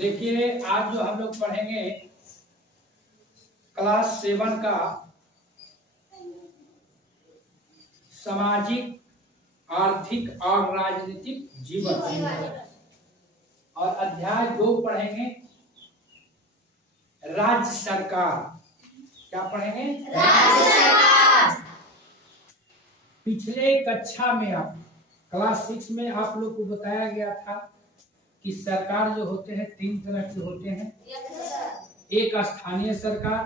देखिए, आज जो हम लोग पढ़ेंगे क्लास 7 का सामाजिक, आर्थिक और राजनीतिक जीवन और अध्याय 2 पढ़ेंगे राज्य सरकार। क्या पढ़ेंगे? राज्य सरकार। पिछले कक्षा में आप क्लास 6 में आप लोग को बताया गया था कि सरकार जो होते हैं 3 तरह के होते हैं। एक स्थानीय सरकार,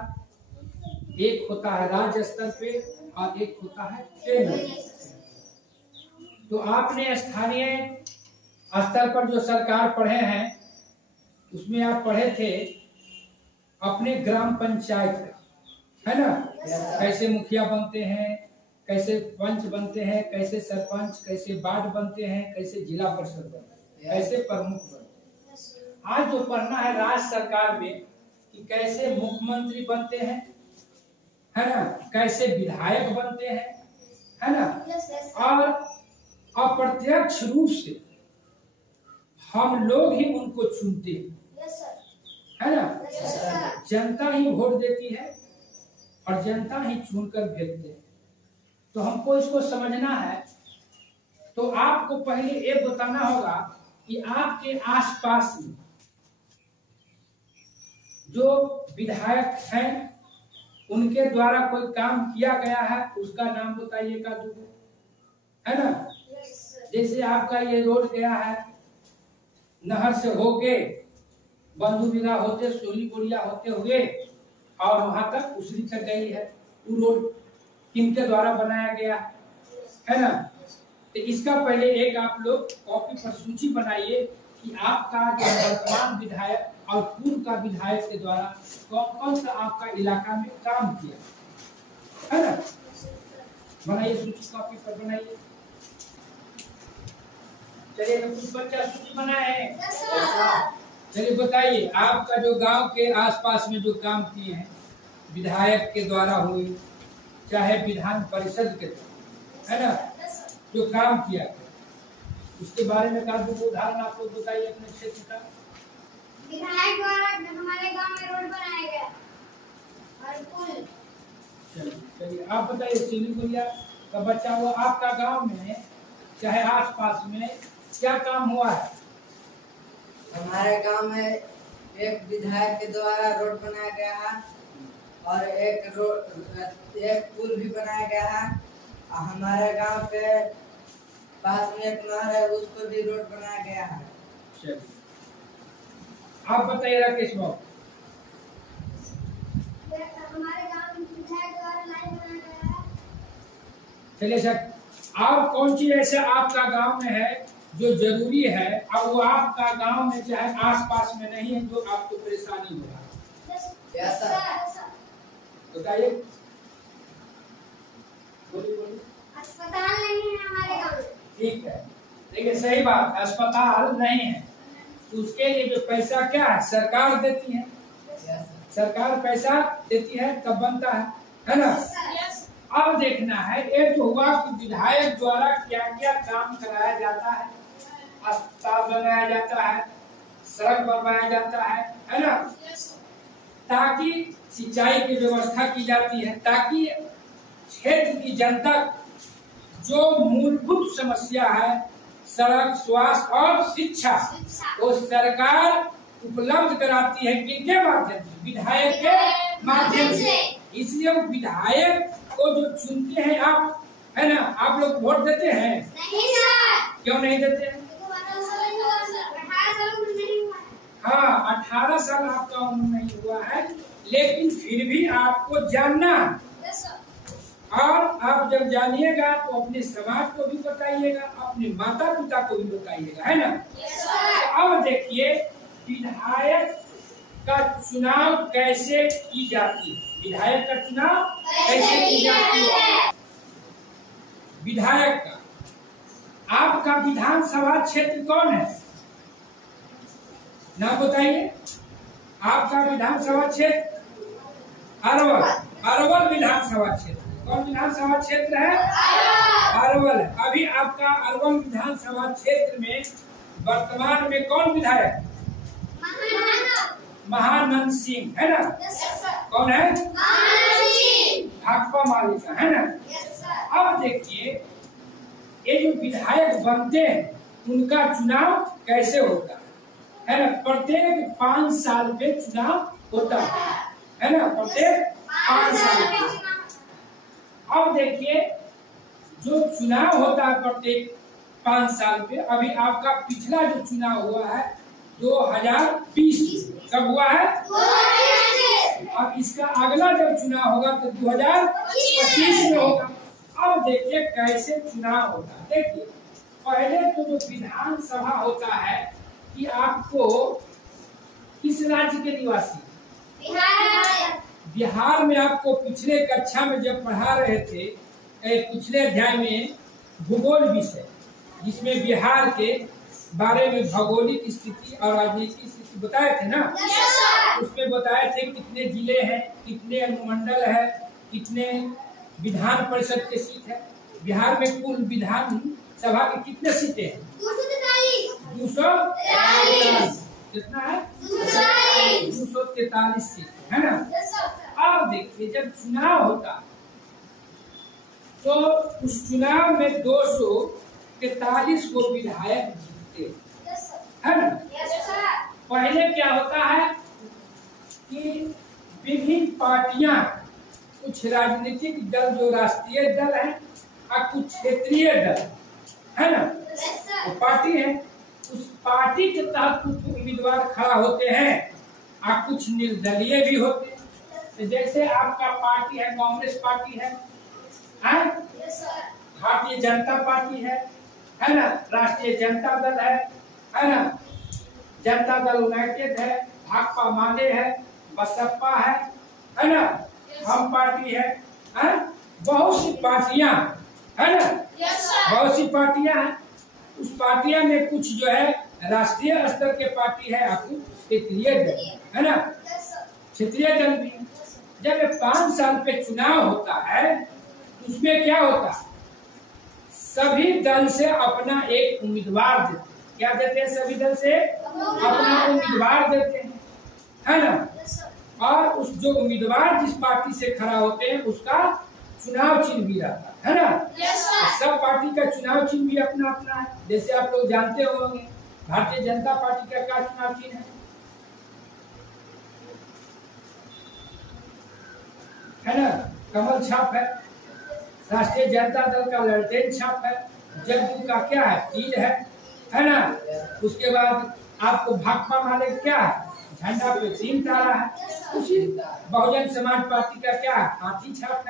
एक होता है राज्य स्तर पे और एक होता है केंद्र। तो आपने स्थानीय स्तर पर जो सरकार पढ़े हैं उसमें आप पढ़े थे अपने ग्राम पंचायत का, है ना? कैसे मुखिया बनते हैं, कैसे पंच बनते हैं, कैसे सरपंच, कैसे वार्ड बनते हैं, कैसे जिला परिषद बनते हैं, कैसे प्रमुख बनते हैं। आज जो पढ़ना है राज्य सरकार में कि कैसे मुख्यमंत्री बनते हैं, है ना? कैसे विधायक बनते हैं, है ना? और अप्रत्यक्ष रूप से हम लोग ही उनको चुनते हैं, है ना? जनता ही वोट देती है और जनता ही चुनकर भेजते हैं। तो हमको इसको समझना है। तो आपको पहले ये बताना होगा कि आपके आसपास में जो विधायक हैं उनके द्वारा कोई काम किया गया है उसका नाम बताइएगा, है ना? जैसे आपका ये रोड गया है नहर से होके बंधु बिघा होते सोली बोरिया होते हुए और वहां तक उसरी तक गई है। वो रोड किनके द्वारा बनाया गया है ना? तो इसका पहले एक आप लोग कॉपी पर सूची बनाइए कि आपका जो वर्तमान विधायक और पूर्व का विधायक के द्वारा कौन कौन सा आपका इलाका में काम किया, है ना? बनाइए सूची, कॉपी पर बनाइए। चलिए, तो कुछ बच्चा सूची बनाए। चलिए बताइए, आपका जो गांव के आसपास में जो काम किए हैं विधायक के द्वारा हुए चाहे विधान परिषद के द्वारा, है ना, जो काम किया उसके बारे में का उदाहरण आप लोग बताइए अपने क्षेत्र का। विधायक द्वारा हमारे गांव में रोड बनाया गया और पुल। चलिए आप बताइए, सीली बोलिया का बच्चा वो आपका गांव में चाहे आसपास में क्या काम हुआ है? हमारे गांव में एक विधायक के द्वारा रोड बनाया गया है और एक पुल भी बनाया गया है। और हमारे गांव के पास में एक नहर है, उस पर भी रोड बनाया गया है। चलिए आप बताइए राकेश बाबू। हमारे गांव में विधायक द्वारा लाइन बनाया गया है। चलिए सर, और कौन चीज ऐसा आपका गांव में है जो जरूरी है और वो आपका गांव में चाहे आसपास में नहीं है जो आपको परेशानी हो रहा है? बताइए, बोलिए। अस्पताल नहीं है हमारे गांव में। ठीक है, देखिए सही बात, अस्पताल नहीं है तो उसके लिए जो पैसा क्या है सरकार देती है। सरकार पैसा देती है तब बनता है ना? अब देखना है ये जो हुआ कि विधायक द्वारा क्या क्या काम कराया जाता है। अस्पताल बनाया जाता है, सड़क बनवाया जाता है ना? ताकि सिंचाई की व्यवस्था की जाती है, ताकि क्षेत्र की जनता जो मूलभूत समस्या है सड़क, स्वास्थ्य और शिक्षा वो सरकार उपलब्ध कराती है। किनके माध्यम से? विधायक के माध्यम से। इसलिए विधायक को जो चुनते हैं आप, है ना, आप लोग वोट देते हैं? नहीं सर। क्यों नहीं देते हैं? हाँ, 18 साल आपका उम्र नहीं हुआ है, लेकिन फिर भी आपको जानना है। और आप जब जानिएगा तो अपने समाज को भी बताइएगा, अपने माता पिता को भी बताइएगा, है ना? तो अब देखिए विधायक का चुनाव कैसे की जाती है। विधायक का चुनाव कैसे की जाती है? विधायक का आपका विधानसभा क्षेत्र कौन है? नाम बताइए। आपका विधानसभा क्षेत्र अरवल विधानसभा क्षेत्र। कौन विधानसभा क्षेत्र है? अरवल। अभी आपका अरवल विधानसभा क्षेत्र में वर्तमान में कौन विधायक? महानंद सिंह, है ना? कौन है? भाकपा माले का, है ना? अब देखिए ये जो विधायक बनते हैं उनका चुनाव कैसे होता है ना? प्रत्येक 5 साल पे चुनाव होता है ना? प्रत्येक 5 साल पे। अब देखिए जो चुनाव होता है प्रत्येक 5 साल पे, अभी आपका पिछला जो चुनाव हुआ है 2020, कब हुआ है? अब इसका अगला जब चुनाव होगा तो 2025 में होगा। अब देखिए कैसे चुनाव होता है। देखिए पहले तो जो विधानसभा होता है कि आपको किस राज्य के निवासी? बिहार में आपको पिछले कक्षा में जब पढ़ा रहे थे, पिछले अध्याय में भूगोल विषय, जिसमें बिहार के बारे में भौगोलिक स्थिति और राजनीतिक स्थिति बताए थे ना? उसमें बताए थे कितने जिले हैं, कितने अनुमंडल है, कितने विधान परिषद के सीट है। बिहार में कुल विधान सभा की कितने सीटें हैं? 243। कितना है? 243 सीट, है ना? अब देखिए जब चुनाव होता तो उस चुनाव में 243 को विधायक जीतते, है ना? पहले क्या होता है कि विभिन्न पार्टियां, कुछ राजनीतिक दल जो राष्ट्रीय दल है और कुछ क्षेत्रीय दल, है ना? वो पार्टी है, उस पार्टी के तहत कुछ उम्मीदवार खड़ा होते हैं और कुछ निर्दलीय भी होते हैं। तो जैसे आपका पार्टी है, कांग्रेस पार्टी है, भारतीय जनता पार्टी है ना? राष्ट्रीय जनता दल है ना? जनता दल यूनाइटेड है, भाकपा माले है, बसपा है ना? हम पार्टी है, बहुत सी पार्टियां, है ना? बहुत सी पार्टियां हैं। उस पार्टियां में कुछ जो है राष्ट्रीय स्तर के पार्टी है और कुछ क्षेत्रीय दल, है ना? क्षेत्रीय दल भी। जब 5 साल पे चुनाव होता है उसमें क्या होता है? सभी दल से अपना एक उम्मीदवार देते हैं। क्या देते हैं? सभी दल से अपना उम्मीदवार देते हैं, है ना? और उस जो उम्मीदवार जिस पार्टी से खड़ा होते हैं उसका चुनाव चिन्ह भी रहता है ना? सब पार्टी का चुनाव चिन्ह भी अपना अपना है। जैसे आप लोग जानते होंगे भारतीय जनता पार्टी का क्या चुनाव चिन्ह है ना? कमल छाप है। राष्ट्रीय जनता दल का ललटेन छाप है। जदयू का क्या है? तीर है ना? उसके बाद आपको भाकपा माले क्या है? झंडा पे 3 तारा है। उसी बहुजन समाज पार्टी का क्या है? हाथी छाप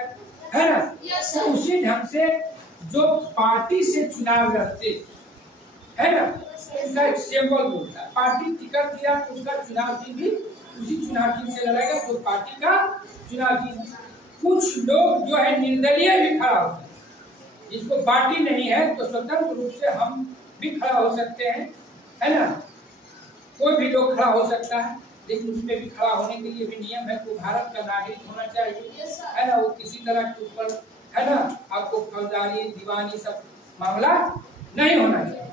है ना? तो उसी ढंग से जो पार्टी से चुनाव लड़ते है ना, उसका एक सिंबल होता है। पार्टी टिकट दिया तो उसका चुनाव चिन्ह भी उसी चुनाव चिन्ह से लड़ेगा तो पार्टी का चुनाव चिन्ह। कुछ लोग जो है निर्दलीय भी खड़ा होते हैं, जिसको पार्टी नहीं है तो स्वतंत्र रूप से हम भी खड़ा हो सकते हैं, है ना? कोई भी लोग खड़ा हो सकता है, लेकिन उसमें भी खड़ा होने के लिए भी नियम है। तो भारत का नागरिक होना चाहिए, है ना? वो किसी तरह के ऊपर, है ना, आपको फौजदारी दीवानी सब मामला नहीं होना चाहिए।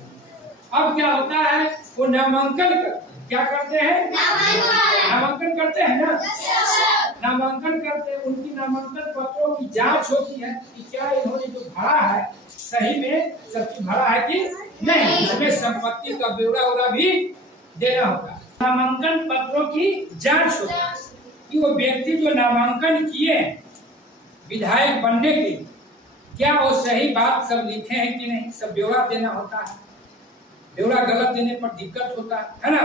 अब क्या होता है? वो नामांकन क्या करते हैं? नामांकन करते हैं ना? नामांकन करते हैं। उनकी नामांकन पत्रों की जांच होती है कि क्या इन्होंने जो भरा है सही में सब चीज भरा है कि नहीं। इसमें संपत्ति का ब्यौरा भी देना होता है। नामांकन पत्रों की जांच होती है कि वो व्यक्ति जो नामांकन किए विधायक बनने के, क्या वो सही बात सब लिखे हैं कि नहीं, सब ब्यौरा देना होता है। ब्यौरा गलत देने पर दिक्कत होता है ना?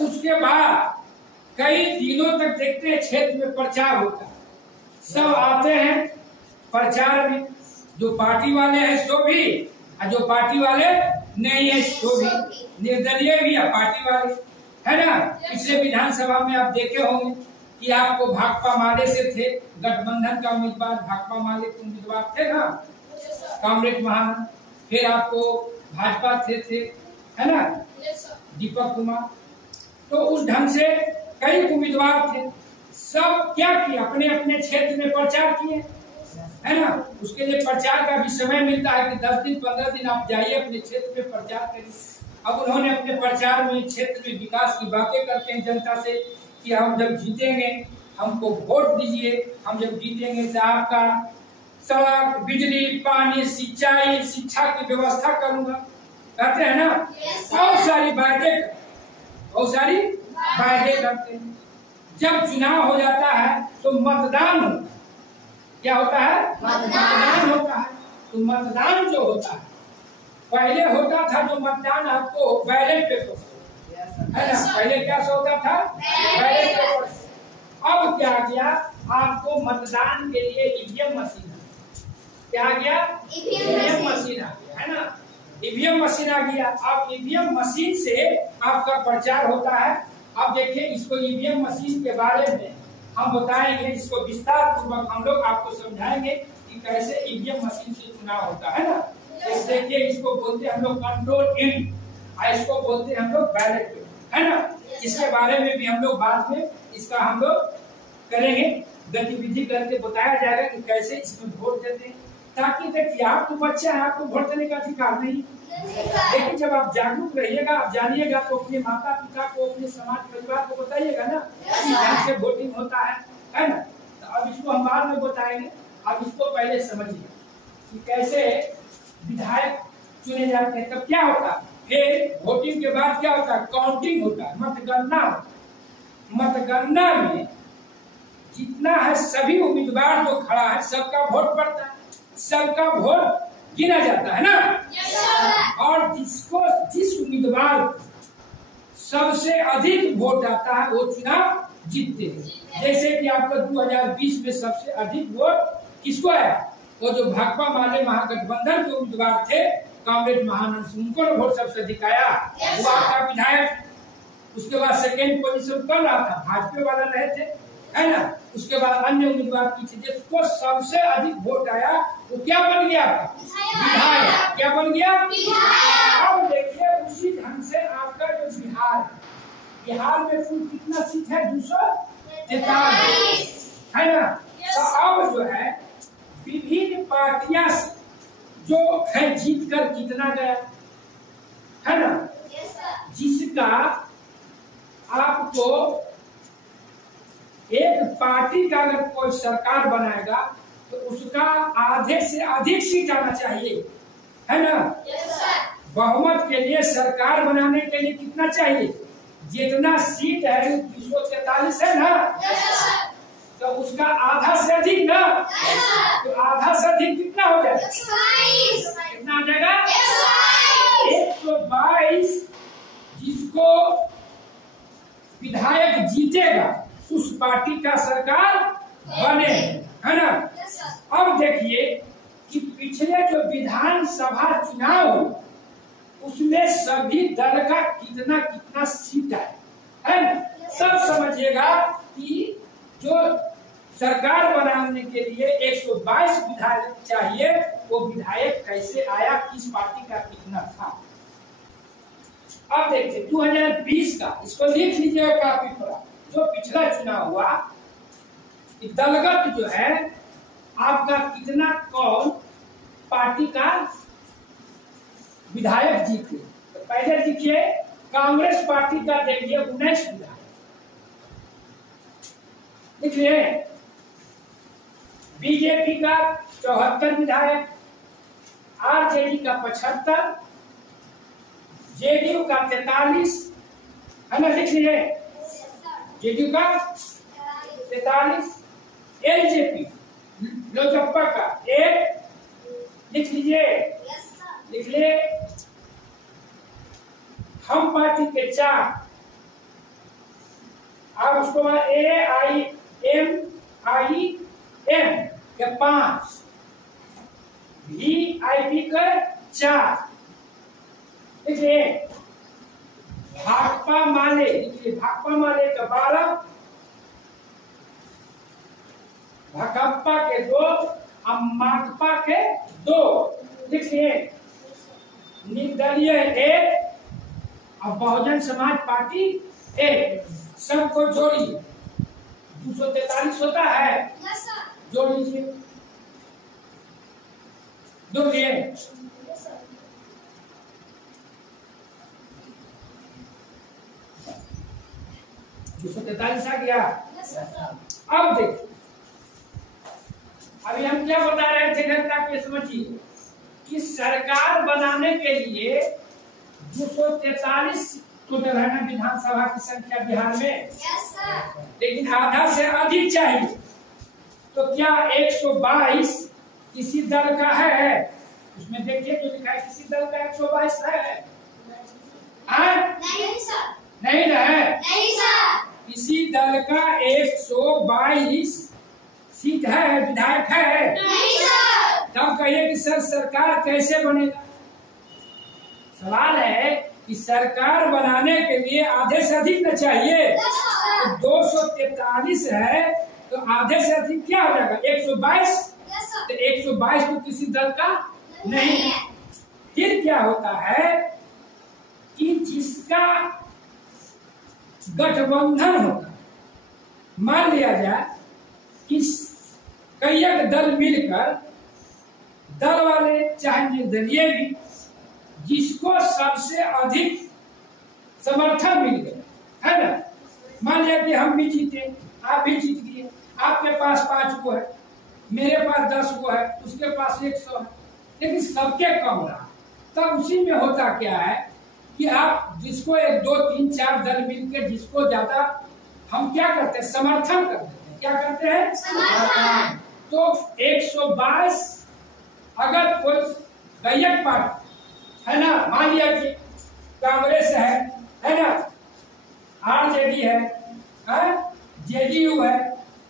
उसके बाद कई दिनों तक देखते हैं क्षेत्र में प्रचार होता है। सब आते हैं प्रचार में, जो पार्टी वाले हैं सो भी और जो पार्टी वाले नहीं है सो भी, निर्दलीय भी है पार्टी वाले, है ना? पिछले विधानसभा में आप देखे होंगे कि आपको भाकपा माले से थे, गठबंधन का उम्मीदवार भाकपा माले के उम्मीदवार थे ना, कामरेड महानंद। फिर आपको भाजपा थे, है ना, दीपक कुमार। तो उस ढंग से कई उम्मीदवार थे। सब क्या किए? अपने अपने क्षेत्र में प्रचार किए, है ना? उसके लिए प्रचार का भी समय मिलता है कि 10 दिन 15 दिन आप जाइए अपने क्षेत्र में प्रचार करिए। अब उन्होंने अपने प्रचार में क्षेत्र में विकास की बातें करते हैं जनता से कि हम जब जीतेंगे हमको वोट दीजिए, हम जब जीतेंगे तो आपका सड़क, बिजली, पानी, सिंचाई, शिक्षा की व्यवस्था करूंगा, कहते हैं ना। बहुत सारी वादे करते हैं। जब चुनाव हो जाता है तो मतदान होता है। क्या होता है? मतदान होता है। तो मतदान जो होता है, पहले होता था जो मतदान आपको बैलेट पेपर से, है ना। पहले क्या होता था? बैलेट पेपर से। अब क्या किया, आपको मतदान के लिए ईवीएम मशीन क्या आ गया? ईवीएम मशीन आ गया, है ना। ईवीएम मशीन आ गया। अब ईवीएम मशीन से आपका प्रचार होता है। अब देखिए, इसको ईवीएम मशीन के बारे में हम बताएंगे, इसको विस्तार पूर्वक हम लोग आपको समझाएंगे कि कैसे ईवीएम मशीन से चुनाव होता है ना। देखिए, इसको बोलते हैं हम लोग कंट्रोल इन, इसको बोलते हैं हम लोग बैलेट, है ना। इसके बारे में भी हम लोग बाद में इसका हम लोग करेंगे, गतिविधि करके बताया जाएगा कि कैसे इसमें वोट देते हैं। ताकि देखिए, आप तो बच्चे हैं, आपको वोट देने का अधिकार नहीं, लेकिन जब आप जागरूक रहिएगा, आप जानिएगा, तो अपने माता पिता को, अपने समाज परिवार को बताइएगा ना कि कैसे वोटिंग होता है ना। तो अब इसको हम बाद में बताएंगे। अब इसको पहले समझिए कि कैसे विधायक चुने जाते हैं। तब क्या होता है, फिर वोटिंग के बाद क्या होता है? काउंटिंग होता है, मतगणना। मतगणना में जितना है सभी उम्मीदवार जो खड़ा है सबका वोट पड़ता है, सबका वोट गिना जाता है ना। और जिस उम्मीदवार सबसे अधिक वोट आता है वो चुनाव जीतते हैं। जैसे कि आपका 2020 में सबसे अधिक वोट किसको आया? वो जो भाकपा माले महागठबंधन के उम्मीदवार थे, कांग्रेस महानंद सिंह, उनको वोट सबसे अधिक आया, वो आपका विधायक। उसके बाद सेकेंड पोजीशन कर रहा था, भाजपा वाला रहे थे, है ना। उसके बाद अन्य उम्मीदवार पीछे, जिसको सबसे अधिक वोट आया वो क्या बन गया? विधायक। क्या बन गया? अब देखिए, उसी ढंग से आपका जो बिहार में कुल कितना सीट है? 243, है ना। तो अब जो है विभिन्न पार्टियां जो है जीत कर कितना गया, है ना। जिसका आपको एक पार्टी का अगर कोई सरकार बनाएगा तो उसका आधे से अधिक सीट आना चाहिए, है ना। बहुमत के लिए सरकार बनाने के लिए कितना चाहिए? जितना सीट है 243 है ना, तो उसका आधा से अधिक ना, तो आधा से अधिक कितना हो जाएगा? कितना हो जाएगा? 122। जिसको विधायक जीतेगा उस पार्टी का सरकार बने, है ना। अब देखिए कि पिछले जो विधानसभा चुनाव उसमें सभी दल का कितना कितना सीट है ना। सब समझिएगा कि जो सरकार बनाने के लिए 122 विधायक चाहिए, वो विधायक कैसे आया, किस पार्टी का कितना था। अब देखिए 2020 का, इसको लिख लीजिएगा काफी थोड़ा। जो पिछला चुनाव हुआ, दलगत जो है आपका कितना, कौन पार्टी का विधायक जीते। तो पहले देखिए कांग्रेस पार्टी का देखिए 19 विधायक लिखिए, बीजेपी का 74 विधायक, आरजेडी का 75, जेडीयू का 43, है ना। लिख लीजिए, जेडीयू का 43, एलजेपी लोजपा का 1, लिख लीजिए, लिख लिए। हम पार्टी के 4, अब उसको AIMIM के 5, VIP के 4, देखिए भाकपा माले, देखिए भाकपा माले का 12, भाकपा के 2 और माकपा के 2, देखिए निर्दलीय 1 और बहुजन समाज पार्टी 1, सबको जोड़िए 243 होता है, जोड़ लीजिए, जोड़िए। 243 आ गया। अब देखिए, अभी हम क्या बता रहे थे जनता के, समझिए कि सरकार बनाने के लिए 243 टोटल है ना विधानसभा की संख्या बिहार में, लेकिन आधा से अधिक चाहिए। तो क्या 122 किसी दल का है? उसमें देखिए जो लिखा है, किसी दल का 122 है? नहीं सर। नहीं है। नहीं सर। किसी दल का 122 सीट है, विधायक है? नहीं सर। तब कहिए कि सर सरकार कैसे बनेगा? सवाल है कि सरकार बनाने के लिए आधे से अधिक न चाहिए। तो 243 है तो आधे से अधिक क्या हो जाएगा? 122। तो 122 तो किसी दल का नहीं है। फिर क्या होता है कि जिसका गठबंधन होता है, मान लिया जाए कि कई दल मिलकर, दल वाले चाहे निर्दलीय भी, जिसको सबसे अधिक समर्थन मिल गया है ना, मान लिया कि हम भी जीते, आप भी जीत गए, आपके पास 5 को है, मेरे पास 10 को है, उसके पास 100 है, लेकिन सबके कम रहा। तब उसी में होता क्या है कि आप जिसको 1 2 3 4 दल मिलकर जिसको ज्यादा, हम क्या करते हैं? समर्थन करते हैं। क्या करते हैं? समर्थन। तो 122 अगर कोई गैयक पार्टी है ना, मान लिया कि कांग्रेस है ना, आरजेडी है, जेडीयू है,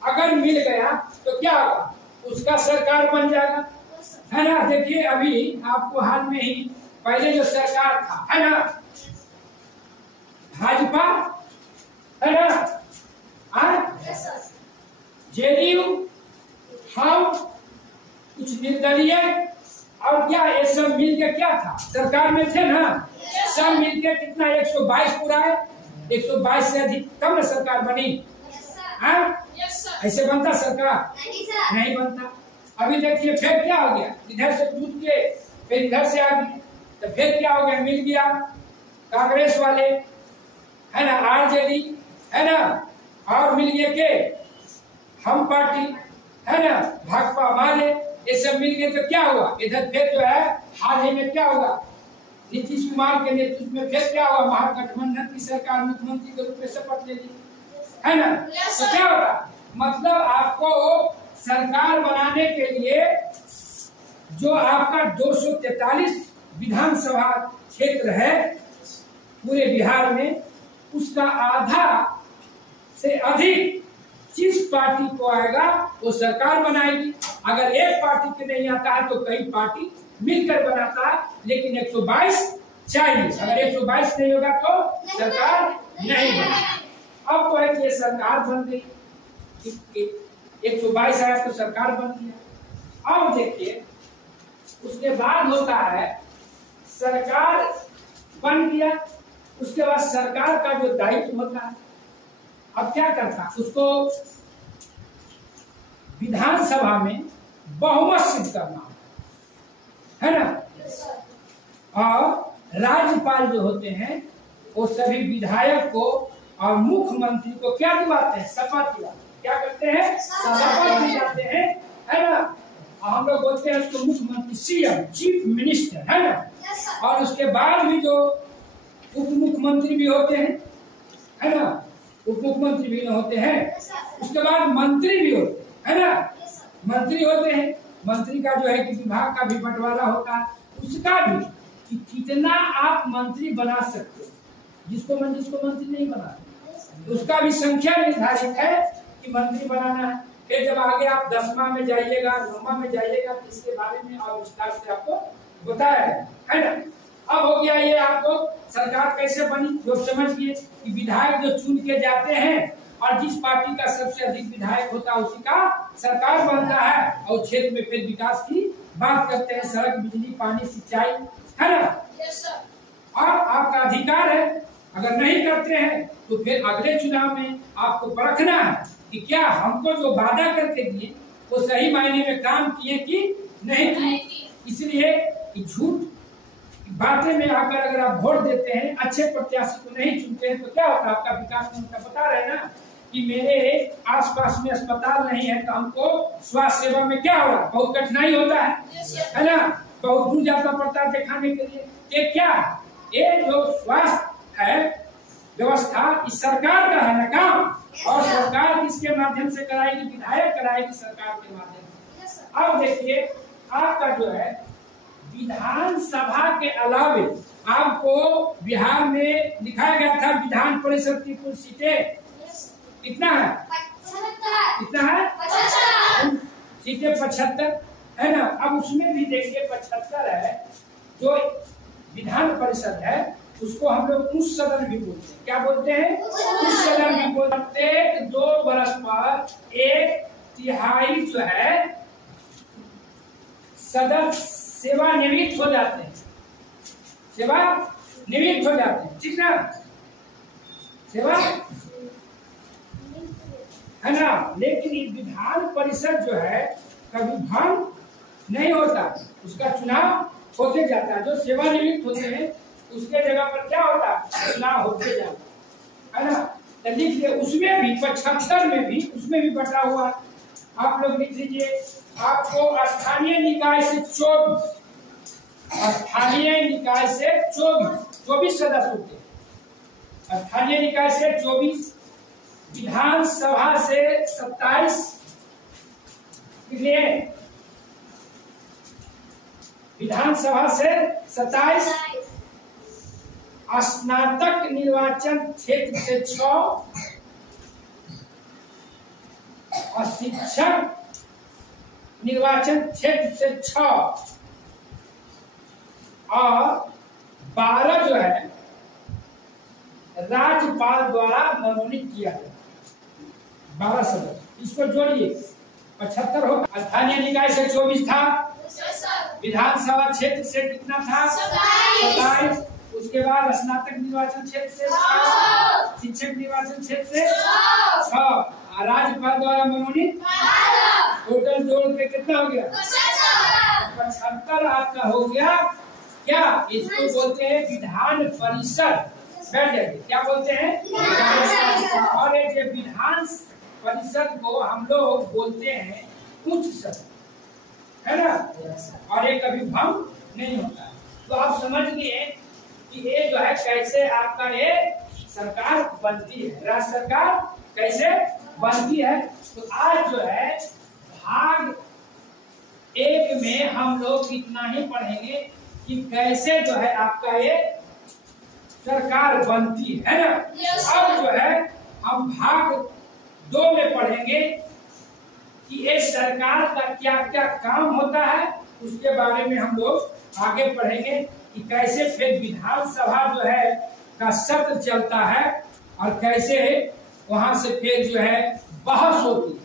अगर मिल गया तो क्या होगा? उसका सरकार बन जाएगा, है ना। देखिए अभी आपको हाल में ही पहले जो सरकार था, है ना, भाजपा, है ना, जेडीयू, हम कुछ निर्दलीय और क्या, ये सब मिलकर क्या था? सरकार में थे ना। सब मिलकर कितना? 122 पूरा है। 122 से अधिक कम ना सरकार बनी। ऐसे बनता सरकार? नहीं बनता। अभी देखिए फिर क्या हो गया, इधर से टूट के फिर इधर से आ गए, तो फिर क्या हो गया? मिल गया कांग्रेस वाले, है ना, आरजेडी, है ना, और मिल गए के हम पार्टी, है ना, भाकपा वाले, ये सब मिल गए। तो क्या हुआ? इधर फिर जो है हाल ही में क्या हुआ, नीतीश कुमार के नेतृत्व में फिर क्या हुआ? महागठबंधन की सरकार मुख्यमंत्री के रूप में शपथ ले ली, है ना। तो क्या होगा? मतलब आपको सरकार बनाने के लिए जो आपका 243 विधानसभा क्षेत्र है पूरे बिहार में, उसका आधा से अधिक जिस पार्टी को आएगा वो सरकार बनाएगी। अगर एक पार्टी के नहीं आता है तो कई पार्टी मिलकर बनाता है, लेकिन 122 चाहिए। अगर 122 नहीं होगा तो सरकार नहीं बनेगी। अब तो है कि सरकार बन गई, 122 आया तो सरकार बन गया। अब देखिए उसके बाद होता है सरकार बन गया, उसके बाद सरकार का जो दायित्व होता है, अब क्या करता है? उसको विधानसभा में बहुमत सिद्ध करना होता है ना। और राज्यपाल जो होते हैं वो सभी विधायक को और मुख्यमंत्री को क्या दिलाते हैं? शपथ दिलाते हैं। क्या करते हैं? शपथ दिलाते हैं, है ना। हम लोग बोलते हैं उसको मुख्यमंत्री, सीएम, चीफ मिनिस्टर, है ना। और उसके बाद भी जो उप मुख्यमंत्री भी होते हैं, है ना, उप मुख्यमंत्री भी होते हैं, उसके बाद मंत्री भी होते हैं, है ना। मंत्री होते हैं, मंत्री का जो है कि विभाग का भी बंटवारा होता है, उसका भी कि कितना आप मंत्री बना सकते हो, जिसको मंत्री नहीं बना उसका भी संख्या निर्धारित है कि मंत्री बनाना है। फिर जब आगे आप 10वां में जाइएगा, 9वां में जाइएगा तो इसके बारे में और विस्तार से आपको बताया है ना। अब हो गया ये आपको सरकार कैसे बनी, लोग समझ गए कि विधायक जो चुन के जाते हैं और जिस पार्टी का सबसे अधिक विधायक होता है उसी का सरकार बनता है, और क्षेत्र में फिर विकास की बात करते हैं, सड़क, बिजली, पानी, सिंचाई, है ना। और आपका अधिकार है, अगर नहीं करते हैं तो फिर अगले चुनाव में आपको परखना है कि क्या हमको जो वादा करके दिए वो सही मायने में काम किए कि नहीं किए। इसलिए झूठ बातें में आकर अगर आप वोट देते हैं, अच्छे प्रत्याशी को नहीं चुनते हैं, तो क्या होता है? आपका विकास नहीं होता। बता रहे ना कि मेरे आसपास में अस्पताल नहीं है तो हमको स्वास्थ्य सेवा में क्या हो रहा है? बहुत कठिनाई होता है ना? बहुत दूर जाना पड़ता है दिखाने के लिए। ये क्या, ये जो स्वास्थ्य है व्यवस्था इस सरकार का है ना काम, और सरकार किसके माध्यम से कराएगी? विधायक कराएगी सरकार के माध्यम से। अब देखिए, आपका जो है विधानसभा के अलावे आपको बिहार में दिखाया गया था विधान परिषद की कुल सीटें कितना है? 75। कितना है? सीटें 75 है ना? अब उसमें भी देखिए 75 है। जो विधान परिषद है उसको हम लोग उच्च सदन भी बोलते हैं। क्या बोलते हैं? उच्च सदन भी बोलते। प्रत्येक 2 वर्ष पर 1/3 जो है सदस्य सेवानिवृत्त हो जाते हैं। सेवानिवृत्त हो जाते हैं, ठीक ना? सेवा है ना? लेकिन ये विधान परिषद जो है कभी भंग नहीं होता, उसका चुनाव होते जाता है। जो सेवानिवृत्त होते हैं उसके जगह पर क्या होता है? चुनाव होते जाता है ना? तो लिख लीजिए, उसमें भी 75 में भी उसमें भी बटा हुआ। आप लोग लिख लीजिए, आपको स्थानीय निकाय से 24, स्थानीय निकाय से 24 सदस्य होते हैं। स्थानीय निकाय से 24, विधानसभा से 27, इसलिए विधानसभा से 27, स्नातक निर्वाचन क्षेत्र से 6, और शिक्षक निर्वाचन क्षेत्र से 6, और 12 जो है राज्यपाल द्वारा मनोनीत किया गया। 12 सदस्य, इसको जोड़िए 75 होगा। स्थानीय निकाय से 24 था, विधानसभा क्षेत्र से कितना था? 27। उसके बाद स्नातक निर्वाचन क्षेत्र से 6, शिक्षक निर्वाचन क्षेत्र से 6, राज्यपाल द्वारा मनोनीत, टोटल जोड़ के कितना हो गया? 75 आपका हो गया। क्या इसको बोलते हैं? विधान परिषद। बैठ जाइए, क्या बोलते हैं? और ये विधान परिषद को हम लोग बोलते हैं उच्च सदन, है ना? और ये कभी भंग नहीं होता। तो आप समझ गए कि ये जो है कैसे आपका ये सरकार बनती है, राज्य सरकार कैसे बनती है। तो आज जो है भाग 1 में हम लोग इतना ही पढ़ेंगे कि कैसे जो है आपका ये सरकार बनती है ना। अब जो है हम भाग 2 में पढ़ेंगे कि ये सरकार का क्या क्या काम होता है, उसके बारे में हम लोग आगे पढ़ेंगे कि कैसे फिर विधानसभा जो है का सत्र चलता है और कैसे वहां से फिर जो है बहस होती है।